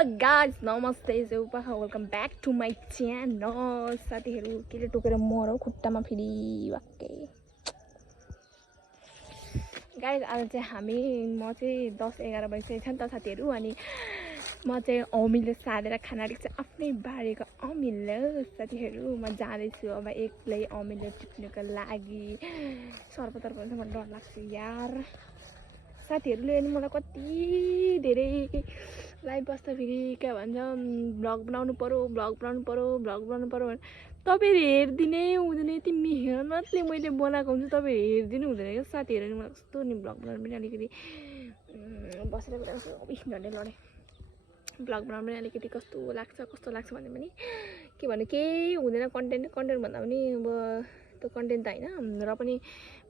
Hello guys नमस्ते welcome back to my channel. साथीहरू केले टोकेर मरौ खुट्टामा फेरि वाक्कै। गाइस आज चाहिँ म चाहिँ 10-11 बजिसकेको छ नि त साथीहरू। अनि म चाहिँ अमिलो सारेर खाना आँटेको छु, आफ्नै बारीको अमिलो साथीहरू। म जाँदैछु अब एक्लै अमिलो टिप्नुको लागि। सर्पतर्प हुन्छ, मलाई डर लाग्छ यार। साथीहरूले अनि मलाई कति धेरै लाइभ बस्दा फेरि के भन्छ भ्लग बनाउनु पर्यो भने तपाईँहरू हेरिदिनै हुँदैन। यति मेहनतले मैले बनाएको हुन्छ, तपाईँहरू हेरिदिनु हुँदैन क्या साथीहरू। अनि मलाई कस्तो नि भ्लग बनाउनु पनि अलिकति बसेर झन्डै लडेँ। भ्लग बनाउनु पनि अलिकति कस्तो लाग्छ भने पनि के भन्नु केही हुँदैन। कन्टेन्ट भन्दा पनि अब त्यो कन्टेन्ट त होइन र पनि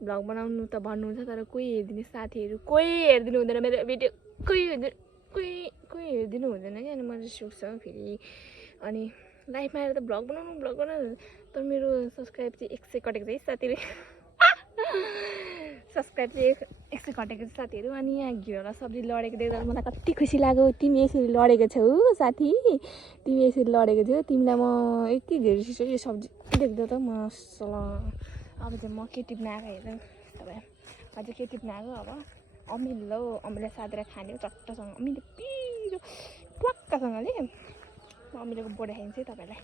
भ्लग बनाउनु त भन्नुहुन्छ, तर कोही हेरिदिनु हुँदैन मेरो भिडियो। कोही हेरिदिनु हुँदैन क्या। अनि मैले सोच्छ फेरि अनि लाइफमा आएर त भ्लग बनाउनु तर मेरो सब्सक्राइब चाहिँ 100 कटेको छ है साथीहरू। सब्सक्राइब चाहिँ 100 कटेको छ साथीहरू। अनि यहाँ घिउला सब्जी लडेको देख्दा मलाई कति खुसी लाग्यो। तिमी यसरी लडेको छौ साथी, तिमीलाई म यति धेरै यो सब्जी देख्दा त मसला। अब चाहिँ म के टिप्न आएको हेर्नु तपाईँ, अझै के टिप्न आएको। अब अमिलो सादेर खाने चट्टसँग अमिलो पिरो प्वाक्कसँगले अमिलोको बोडा खाइन्छ है तपाईँलाई।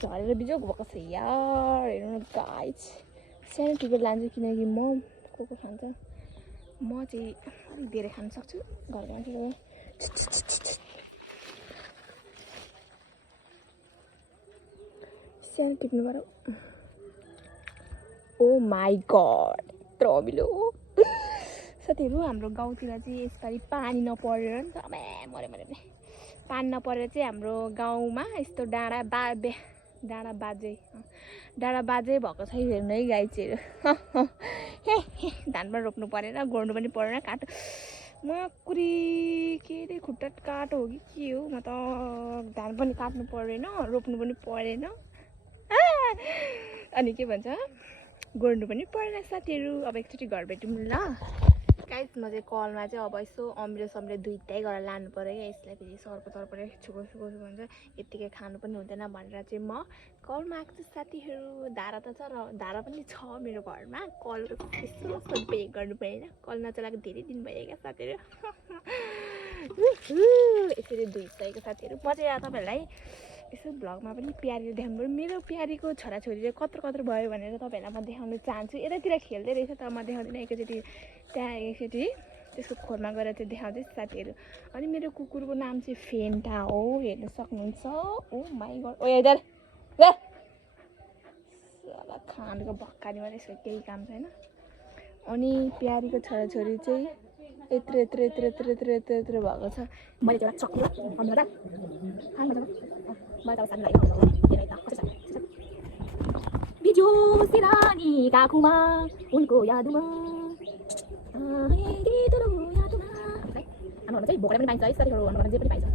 झरेर बिजोग भएको छ यार। हेर्नु न गाइस, सानो टिपेर लान्छु किनकि म को खान्छ। म चाहिँ अलिक धेरै खान सक्छु घरको मान्छेले। सानो टिप्नु पर्यो। ओ माई गड यत्रो अमिलो साथीहरू। हाम्रो गाउँतिर चाहिँ यसपालि पानी नपरेर नि त मऱ्यो पानी नपरेर चाहिँ हाम्रो गाउँमा यस्तो डाँडा बाजे भएको छ। हेर्नु है गाइजहरू, धान पनि रोप्नु परेन, गोड्नु पनि परेन, काटो मकुरी के अरे खुट्टा काटो हो कि के हो। म त धान पनि काट्नु परेन, रोप्नु पनि परेन, अनि के भन्छ गोड्नु पनि परेन साथीहरू। अब एकचोटि घर भेटौँ ल गाइस। म चाहिँ कलमा चाहिँ अब यसो अमिलो दुइटै गरेर लानु पऱ्यो क्या। यसलाई फेरि सर्पतर्पले छुको भन्छ, यत्तिकै खानु पनि हुँदैन भनेर चाहिँ म कलमा आएको छु साथीहरू। धारा त छ र धारा पनि छ मेरो घरमा। कलको यसो सदुपयोग गर्नु परेन, कल नचलाएको धेरै दिन भयो क्या साथीहरू। यसरी धुइसकेको साथीहरू। म चाहिँ तपाईँहरूलाई यसो भ्लगमा पनि प्यारी देखाउनु पऱ्यो। मेरो प्यारीको छोराछोरी चाहिँ कत्रो भयो भनेर तपाईँहरूलाई म देखाउन चाहन्छु। यतातिर खेल्दै रहेछ तर म देखाउँदिनँ। एकचोटि त्यसको खोरमा गएर चाहिँ देखाउँछु साथीहरू। अनि मेरो कुकुरको नाम चाहिँ फेन्टा हो, हेर्न सक्नुहुन्छ। ओ माई गड, ओ इधर खानको भक्कारीमा यसको केही काम छैन। अनि प्यारीको छोराछोरी चाहिँ यत्रो भएको छ। मैले एउटा चक्लेट बिजो सिरानी काखुमा उनको यादमा हाम्रो चाहिँ भोकले पनि पाइन्छ है साथीहरू। हाम्रो जे पनि पाइन्छ।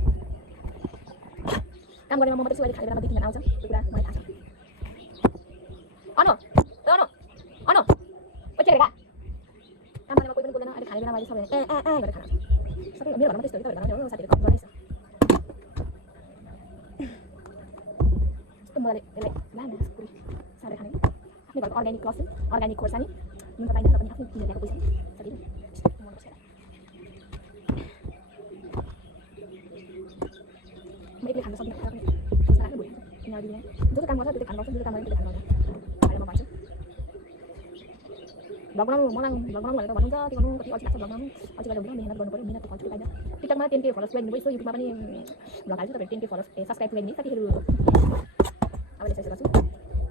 काम गरेर म मात्रै छु अहिले, खाने बेलामा 2-3 जना आउँछ, त्यो कुरा मलाई थाहा छ। अनो पछिरहेका काम गर्नेमा कोही पनि बोल्दैन। अहिले खाने बेलामा अहिले सबै गरेर खाना सबै मेरो घरमा त्यस्तो हो। तपाईँको घरमा साथीहरू कम गर्दैछ। यस्तो मजाले यसलाई लाने कुरी सारेर खाने आफ्नै घरको अर्ग्यानिक खोर्सानी नुन त पाइन्छ, पनि आफ्नै किनेर ल्याएको पैसा साथीहरू। म एक्लै खान सक्दिनँ, जो काम गर्छ त्यो खानु पर्छ, जो काम गर्छ त्यो खानु पर्छ भनेर म भन्छु। भ्लग बनाउनु भनेर त भन्नुहुन्छ, त्यो गर्नु कति अल्छी लाग्छ भ्लग बनाउनु। अल्छी गरेर हुँदैन, मेहनत गर्नु पऱ्यो, मेहनत फल छुट्टै पाइन्छ। टिकटकमा 10K फलोवर्स पुऱ्याइदिनु भयो, युट्युबमा पनि भ्लग हाल्छु, तपाईँहरू 10K फलोवर्स सब्सक्राइब पुऱ्याइदिनु साथीहरू। अब यसो गर्छु।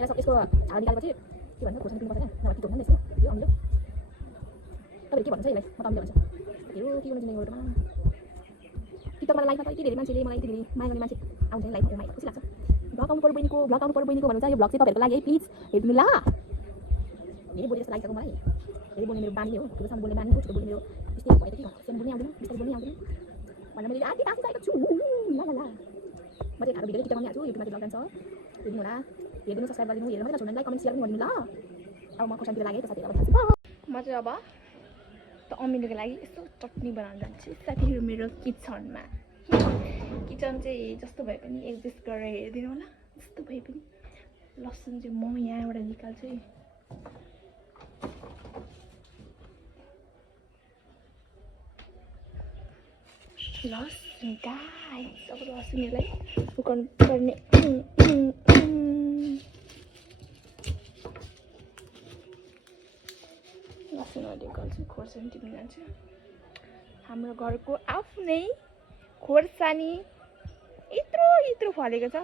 यसको हावा निकालेपछि के भन्छ खोर्सानी पिउनु पर्छ क्या, नभए टिकटकमा यसो यो अमिलो। तपाईँहरू के भन्नुहुन्छ यसलाई? म त अमिलो भन्छु साथीहरू। के गर्नु जिन्दगी बाटोमा टिकटकमा लाइफमा त यति धेरै मान्छेले मलाई यति धेरै माया गर्ने मान्छे आउँछ नि लाइफमा। खुसी लाग्छ। भ्लग आउनु पऱ्यो बहिनीको भन्नुहुन्छ। यो भ्लग चाहिँ तपाईँहरूको लागि है, प्लिज हेरिदिनु ल। धेरै बोले जस्तो लागिसक्यो मलाई। धेरै बोल्ने मेरो बानी हो, ठुलोसँग बोल्ने बानी हो, छिटो बोल्ने मेरो त्यस्तै भयो त कि सानो बोल्नै आउँदैन, बिस्तारै बोल्नै आउँदैन भनेर मैले आधी आएको छु। म चाहिँ खाएको भिडियो टिकटकमा हाल्छु, युट्युबमा चाहिँ भ्लग जान्छ। हेरिदिनु होला, हेरिदिनु, सब्सक्राइब गरिदिनु, हेर्नु मात्रै नछोड्नु, लाइक कमेन्ट सेयर पनि गरिदिनु ल। अब म खोर्सानीतिर लागेँ त साथीहरू। म चाहिँ अब त अमिलोको लागि यस्तो चटनी बनाउन जान्छु साथीहरू मेरो किचनमा। किचन चाहिँ जस्तो भए पनि एडजस्ट गरेर हेरिदिनु होला जस्तो भए पनि लसुन चाहिँ म यहाँबाट निकाल्छु है लसुन गाइस अब लसुनलाई उकाल्नु पर्ने लसुनहरू उकाल्छु खोर्सानी टिप्न जान्छु हाम्रो घरको आफ्नै खोर्सानी यत्रो फलेको छ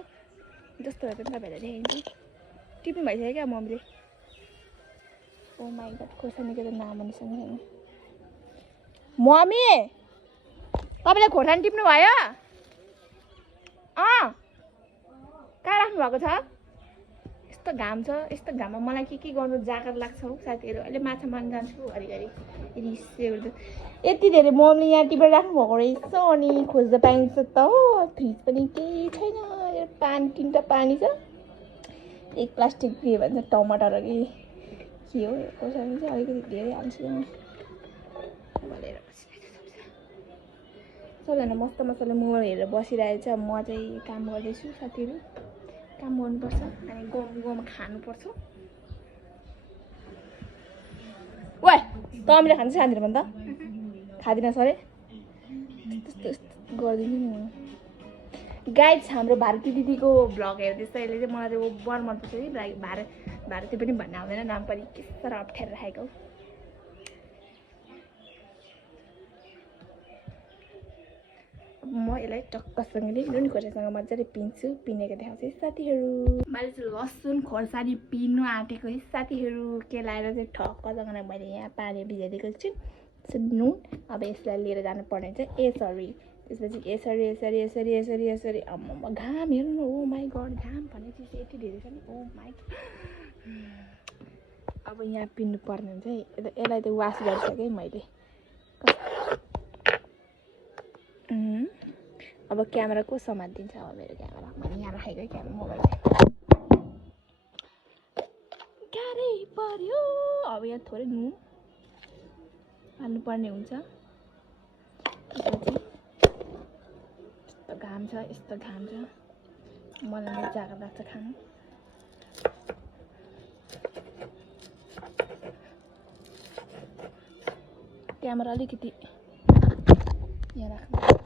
जस्तो भए पनि तपाईँहरूलाई देखाइदिन्छु टिप्नु भइसक्यो क्या मम्मीले ओ माई गड खोर्सानीको त नाम भनिसँग छैन मम्मी तपाईँले खोर्सानी टिप्नु भयो कहाँ राख्नु भएको छ यस्तो घाम छ यस्तो घाममा मलाई के गर्नु जाकर लाग्छ हौ साथीहरू अहिले माछा माग्न जान्छु घरिघरि रिसले गर्दा यति धेरै मम्मीले यहाँ टिपेर राख्नुभएको रहेछ अनि खोज्दा पाइन्छ त हो फ्रिज पनि केही छैन पानी 3टा पानी छ एक प्लास्टिक के भन्छ टमाटर कि के हो खोर्सानी चाहिँ अलिकति धेरै हाल्छु भनेर सबैजना मस्त मजाले मोबाइल हेरेर बसिरहेको छ म चाहिँ काम गर्दैछु साथीहरू काम गर्नुपर्छ अनि गाउँमा खानुपर्छ ओए तँले खान्छ खाँदैन भने त खाँदिन सरे त्यस्तो गरिदिनु नि गाइज हाम्रो भारती दिदीको भ्लग हेर्दैछ यसले चाहिँ मलाई चाहिँ बर मनपर्छ कि भारती पनि भन्ने आउँदैन नाम पनि के साह्रो अप्ठ्यारो राखेको म यसलाई टक्कसँगले नुन खोर्सानीसँग मजाले पिन्छु पिनेको देखाउँछु साथीहरू मैले चाहिँ लसुन खोर्सानी पिन्नु आँटेको है साथीहरू केलाएर चाहिँ ठक्कसँगले मैले यहाँ पानी भिजाइदिएको छु नुन अब यसलाई लिएर जानुपर्ने चाहिँ यसरी त्यसपछि यसरी अम्म घाम हेर्नु ओ माई गड घाम भन्ने चिज यति धेरै छ नि ओ माई अब यहाँ पिन्नु पर्ने हुन्छ है यसलाई त वास गरिसकेँ मैले अब क्यामेरा को समातिदिन्छ अब मेरो क्यामेरा मैले यहाँ राखेको क्यामेरा मोबाइल गाह्रै पर्यो अब यहाँ थोरै नुन हाल्नुपर्ने हुन्छ यस्तो घाम छ मलाई मजाको लाग्छ खानु क्यामेरा अलिकति यहाँ राख्नु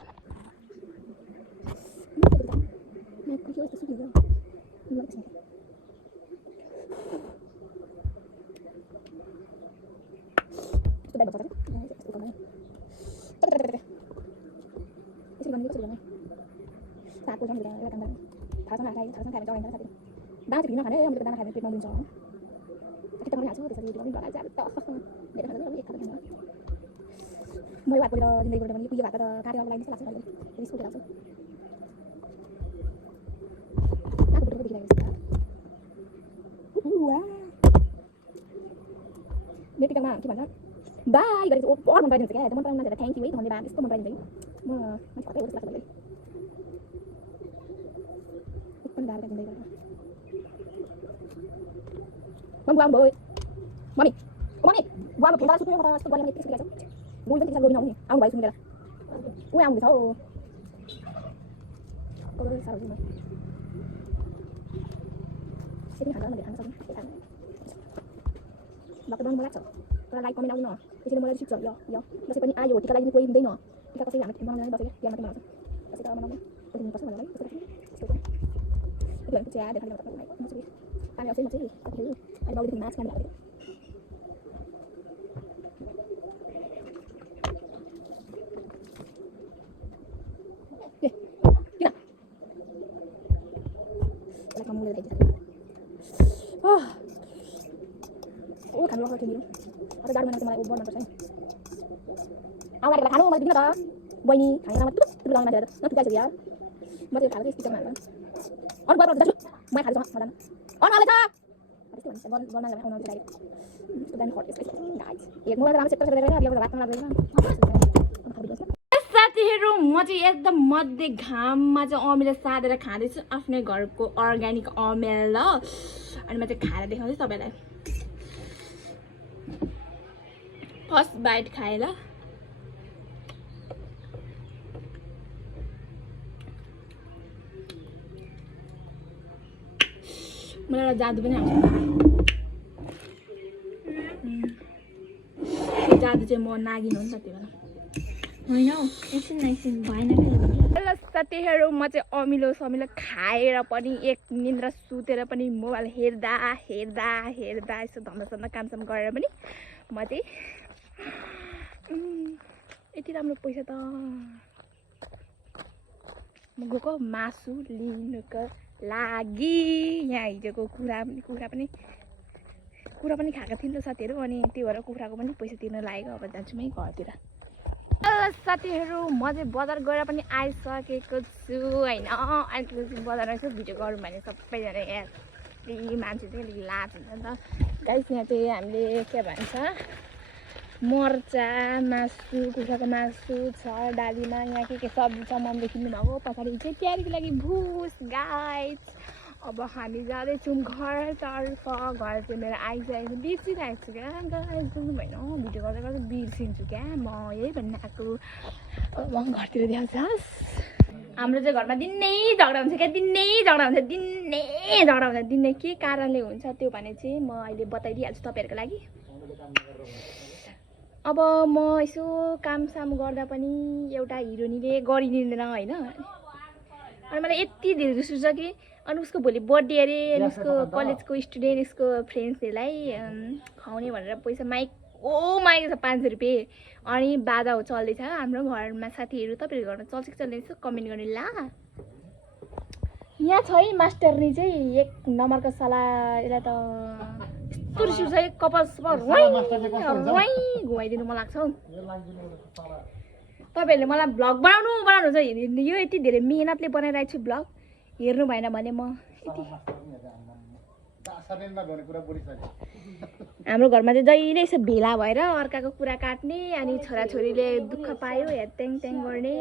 मैले भात बोलेर जिन्दगी बोलेर भने कुहियो भात त काटेर लागि जस्तो लाग्छ मलाई रिस उठेर आउँछ आएको टुक्रो देखिरहेको छ मेरो टिकटमा के भन्छ बाई गरेर ओ मन पराइदिन्छ क्या मन पराउने मान्छेलाई थ्याङ्क यू है धन्यवाद यस्तो मन पराइदिन्छ कि म मान्छे कतै हो जस्तो लाग्छ मलाई एकदम गाह्रो जिन्दगी गरेर मम्मी भयो मम्मी बुवामा फेरि सुत्नु म त यस्तो गलेमा यति सुतिरहेको छ म पनि त्यसमा गोबिन आउने आउनु भयो सुनेर ऊ आउँदैछ हौ कति साह्रो छ यसरी खाँदा मैले खान सक्ने लकडाउन मलाई लाग्छ तर लाइक कमेन्ट आउँदैन त्यसैले मलाई सिक्छ यो जसै पनि आयो टिका लागि कोही हुँदैन टिका कसैले हाम्रो बनाउँदैन बसेको बिहान मात्रै बनाउँछ त्यसै त बनाउनु पर्छ मलाई यस्तो चिया देखाएर पानी आउँछ म चाहिँ अहिले बाउदेखि माछ खानु लाग्यो ओ खानु लाग्छ तिमीहरू अझ जाडो महिना चाहिँ मलाई बढ्न पर्छ है आउँ लागेको खानु मलाई दिनु त बहिनी खाने बेलामा टुक लगाउने मान्छेहरू नटुकाइसक्यो यार म चाहिँ खाएको स्पिकरमा हाल्नु अन गर्नु दाजु म खाएको छ मजामा अन हाले छ त्यस्तो भन्छ गर्न आउनु डाइरेक्ट देन हट गाइस हेर्नु मलाई राम्रो सेट गरेर अब भातमा लाग्दैन साथीहरू म चाहिँ एकदम मध्य घाममा चाहिँ अमिलो साधेर खाँदैछु आफ्नै घरको अर्ग्यानिक अमिलो अनि म चाहिँ खाएर देखाउँछु तपाईँलाई फर्स्ट बाइट खाएर मलाई एउटा जादु पनि आउँछ त्यो जादु चाहिँ म नागिन हो नि त त्यो बेला होइन हौ एकछिन भएन किनभने हेलो साथीहरू म चाहिँ अमिलो समिलो खाएर पनि एक निन्द्रा सुतेर पनि मोबाइल हेर्दा हेर्दा हेर्दा यसो धन्दासन्दा कामसाम गरेर पनि म चाहिँ यति राम्रो पैसा त म गएको मासु लिनुको लागि यहाँ हिजोको कुखुरा पनि खाएको थिएँ नि त साथीहरू अनि त्यो भएर कुखुराको पनि पैसा तिर्न लागेको अब जान्छु मै घरतिर हेलो साथीहरू म चाहिँ बजार गएर पनि आइसकेको छु होइन अहिले बजार आइसक्यो भिडियो गरौँ भने सबैजना यहाँ मान्छे चाहिँ अलिक लाज हुन्छ नि त गाइस यहाँ चाहिँ हामीले के भन्छ मर्चा मासु कुखुराको मासु छ डालीमा यहाँ के सब्जी छ मम्मीले किन्नु भएको पछाडि चाहिँ तयारीको लागि भुस गाइस अब हामी जाँदैछौँ घरतर्फ घर चाहिँ मेरो आइसकेको बिर्सिरहेको छु क्या गाइस बुझ्नु भएन भिडियो गर्दा गर्दा बिर्सिन्छु क्या म यही भन्नु आएको अब म घरतिर देखाउँछस् हाम्रो चाहिँ घरमा दिनै झगडा हुन्छ क्या दिनै झगडा हुन्छ दिनै के कारणले हुन्छ त्यो भने चाहिँ म अहिले बताइदिइहाल्छु तपाईँहरूको लागि अब म यसो कामसाम गर्दा पनि एउटा हिरोनीले गरिदिँदैन होइन अनि मलाई यति धेरै रिस उठ्छ कि अनि उसको भोलि बर्थडे अरे अनि उसको कलेजको स्टुडेन्ट उसको फ्रेन्ड्सहरूलाई खुवाउने भनेर पैसा मागेको छ 500 रुपियाँ अनि बाजा चल्दैछ हाम्रो घरमा साथीहरू तपाईँहरूको घरमा चल्छ कि चल्दैन कमेन्ट गर्ने ला यहाँ छ है मास्टरनी चाहिँ 1 नम्बरको सल्लाह यसलाई त यस्तो रिस उठ्छ कपाल घुमाइदिनु मन लाग्छ हौ तपाईँहरूले मलाई भ्लग बनाउनु छ यो यति धेरै मेहनतले बनाइरहेको छु भ्लग हेर्नु भएन भने म हाम्रो घरमा चाहिँ जहिले यसो भेला भएर अर्काको कुरा काट्ने अनि छोराछोरीले दुःख पायो हेत्याङ ट्याङ गर्ने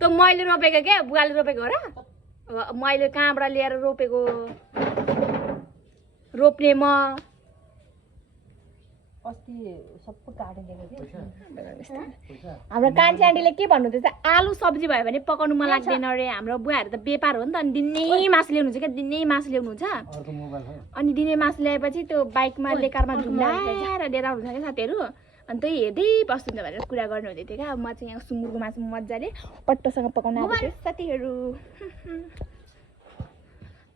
त मैले रोपेको क्या बुवाले रोपेको हो र मैले कहाँबाट ल्याएर रोपेको रोप्ने म हाम्रो कान्छी आन्टीले के भन्नुहुँदैछ आलु सब्जी भयो भने पकाउनु मन लाग्दैन अरे हाम्रो बुवाहरू त व्यापार हो नि त अनि दिनै मासु ल्याउनुहुन्छ क्या दिनै मासु ल्याउनुहुन्छ अनि दिनै मासु ल्याएपछि त्यो बाइकमा लेकारमा झुन्डाएर लिएर आउनुहुन्छ क्या साथीहरू अनि त्यही हेर्दै बस्नुहुन्छ भनेर कुरा गर्नु हुँदै थियो क्या अब म चाहिँ यहाँ सुँगुरको मासु मजाले पट्टोसँग पकाउनु आएको थिएँ साथीहरू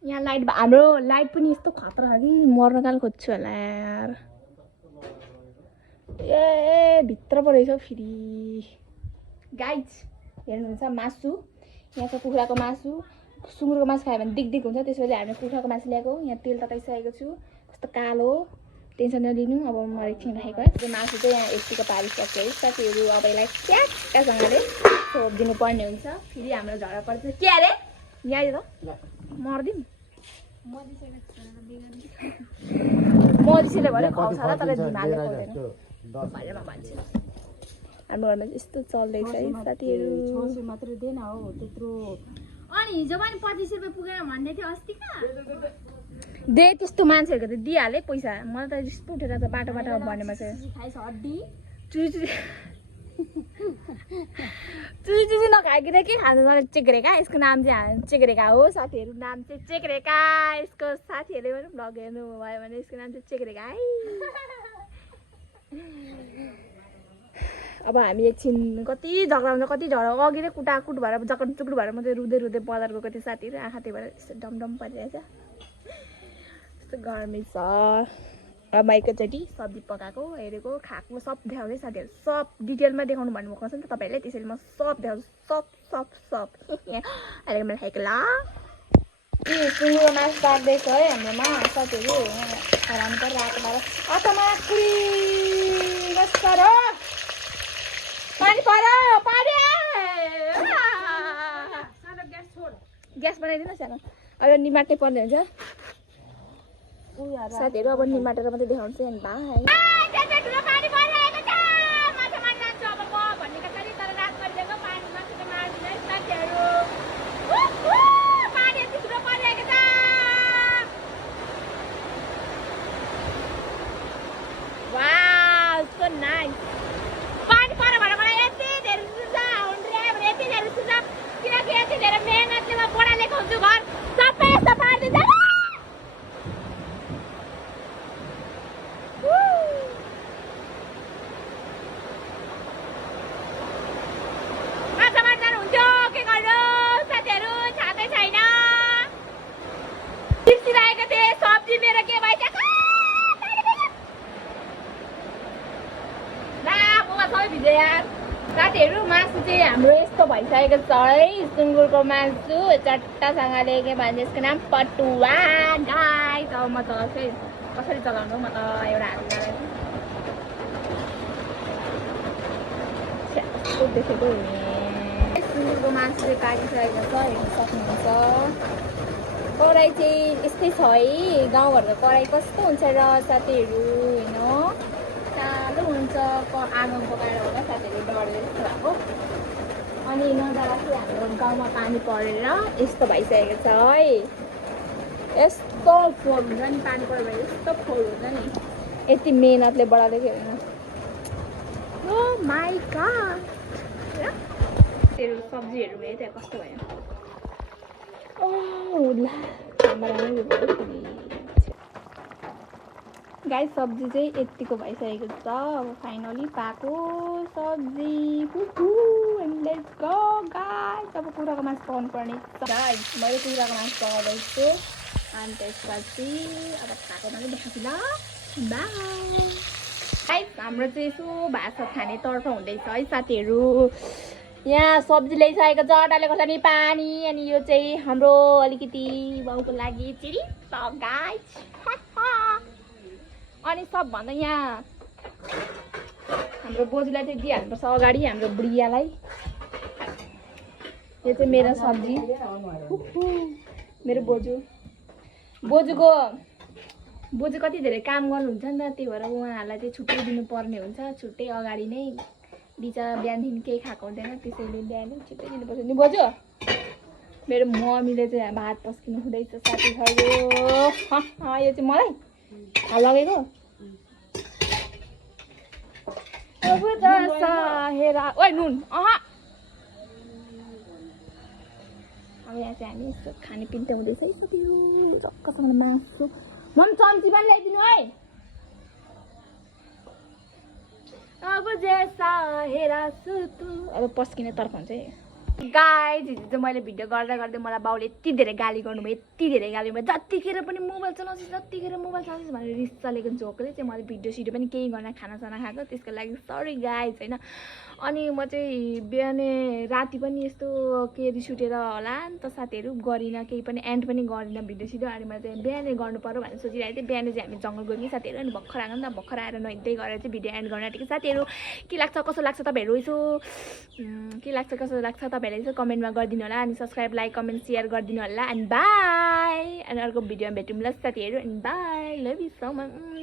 यहाँ लाइट हाम्रो लाइट पनि यस्तो खतरा छ कि मर्नकाल खोज्छु होला यार ए भित्र पो रहेछ फेरि गाइज हेर्नुहुन्छ मासु यहाँ छ कुखुराको मासु सुँगुरको मासु खायो भने दिक हुन्छ त्यसपछि हामीले कुखुराको मासु ल्याएको यहाँ तेल तताइसकेको छु कस्तो कालो टेन्सन नलिनु अब म एकछिन राखेको है त्यो मासु चाहिँ यहाँ यतिको पारिसक्यो है साथीहरू अब यसलाई ट्याक्कासँगले छोपिदिनु पर्ने हुन्छ फेरि हाम्रो झगडा पर्छ के अरे यहाँ त मर्दिउँ मधिसेले भरे खुवाउँछ होला तर दिमागले खुवाउँदैन भनेर मान्छे हाम्रो घरमा यस्तो चल्दैछ है साथीहरू मात्र दिएन हो त्यत्रो अनि हिजो पनि 25 रुपियाँ पुगेर भन्दै थियो अस्ति कहाँ दे त्यस्तो मान्छेहरूको त दिइहाले पैसा मलाई त रिस उठेर त बाटो भनेमा चाहिँ चुची नखाइकन के खानु मलाई चेक्रेका यसको नाम चाहिँ चेक्रेका हो साथीहरू नाम चाहिँ चेक्रेका यसको साथीहरूले पनि भ्लग हेर्नु भयो भने यसको नाम चाहिँ चेक्रेका है अब हामी एकछिन कति झगडा हुन्छ कति झगडा अघि नै कुटाकुट भएर जकड चुकुट भएर म चाहिँ रुँदै बजार गएको थिएँ साथीहरू आँखा त्यही भएर यस्तो डमडम परिरहेछ यस्तो गर्मी छ अब म एकैचोटि सब्जी पकाएको हेरेको खाएको सब देखाउँदै साथीहरू सब डिटेलमा देखाउनु भन्नुभएको छ नि त तपाईँहरूले त्यसैले म सब देखाउँछु सब अहिले मैले खाएको ल सुँगुरको मासु पाक्दैछ है हाम्रोमा साथीहरू आराम गरेर आएको भएर अथमा पानी पर्यो ग्यास बनाइदिनु सानो अब निमाट्नै पर्ने हुन्छ साथीहरू अब निमाटेर मात्रै देखाउँछु अनि भाइ सब्जी मेरो के भइसक्यो सबै भिज्यो यार साथीहरू मासु चाहिँ हाम्रो यस्तो भइसकेको छ है सुँगुरको मासु चट्टासँगले के भन्छ यसको नाम पटुवा गाइस अब म चलाउँछु है कसरी चलाउनु म त एउटा हातले देखेको हुने सुँगुरको मासु चाहिँ काटिसकेको छ हेर्न सक्नुहुन्छ कराई चाहिँ यस्तै छ है गाउँघरको कराई कस्तो हुन्छ र साथीहरू होइन साह्रो हुन्छ आगो पकाएर होला साथीहरू डढ्दै जस्तो भएको अनि नजाँदा चाहिँ हाम्रो गाउँमा पानी परेर यस्तो भइसकेको छ है यस्तो फोहोर हुन्छ नि पानी पऱ्यो भने यस्तो फोहोर हुन्छ नि यति मेहनतले बढाउँदै थियो होइन ओ माई गॉड तेरो सब्जीहरू भयो त्यहाँ कस्तो भयो गाइस सब्जी चाहिँ यतिको भइसकेको छ अब फाइनली पाएको सब्जी एन्ड लेट्स गो गाइस अब कुखुराको मासु पकाउनु पर्ने गाइस मैले कुखुराको मासु पकाउँदैछु अनि त्यसपछि अब खाएको पनि देखाउँछु ल बाई गाइस हाम्रो चाहिँ यसो भात खाने तर्फ हुँदैछ है साथीहरू यहाँ सब्जी ल्याइसकेको छ डाले खोर्सानी पानी अनि यो चाहिँ हाम्रो अलिकति बाउको लागि चिरी गाइस अनि सबभन्दा यहाँ हाम्रो बोजूलाई चाहिँ दिइहाल्नुपर्छ अगाडि हाम्रो बुढियालाई यो चाहिँ मेरो सब्जी मेरो बोजू कति धेरै काम गर्नुहुन्छ नि त त्यही भएर उहाँहरूलाई चाहिँ छुट्टै दिनुपर्ने हुन्छ छुट्टै अगाडि नै बिचरा बिहानदेखि केही खाएको हुँदैन त्यसैले बिहान छिट्टै दिनुपर्छ नि बोजू मेरो मम्मीले चाहिँ भात पस्किनु हुँदैछ साथीहरू यो चाहिँ मलाई थाहा लगेको ओइ नुन अब यहाँ चाहिँ हामी यस्तो खाने पिन्ट हुँदैछ है साथीहरू चक्कसँग मासु म पनि चम्ची पनि ल्याइदिनु है अब पस्किने तर्फ हुन्छ है गाइस हिजो चाहिँ मैले भिडियो गर्दा गर्दै मलाई बाउले यति धेरै गाली गर्नुभयो यति धेरै गाली भयो जतिखेर पनि मोबाइल चलाउँछु भनेर रिस चलेको झोकले चाहिँ मैले भिडियो सिडियो पनि केही गर्न खानासाना खाएको त्यसको लागि सरी गाइस होइन अनि म चाहिँ बिहानै राति पनि यस्तो के रिस उठेर होला नि त साथीहरू गरिनँ केही पनि एन्ड पनि गरिनँ भिडियो सिडियो अनि मैले चाहिँ बिहानै गर्नु पर्यो भनेर सोचिरहेको थिएँ बिहानै चाहिँ हामी जङ्गल गयौँ कि साथीहरू अनि भर्खर आएको नि त भर्खर आएर नुहाउँदै गरेर चाहिँ भिडियो एन्ड गर्न आँटेको साथीहरू के लाग्छ कसो लाग्छ तपाईँहरू यसो के लाग्छ कसो लाग्छ तपाईँहरूले यसो कमेन्टमा गरिदिनु होला अनि सब्सक्राइब लाइक कमेन्ट सेयर गरिदिनु होला अनि बाई अनि अर्को भिडियोमा भेटौँ ल साथीहरू अनि by love you so much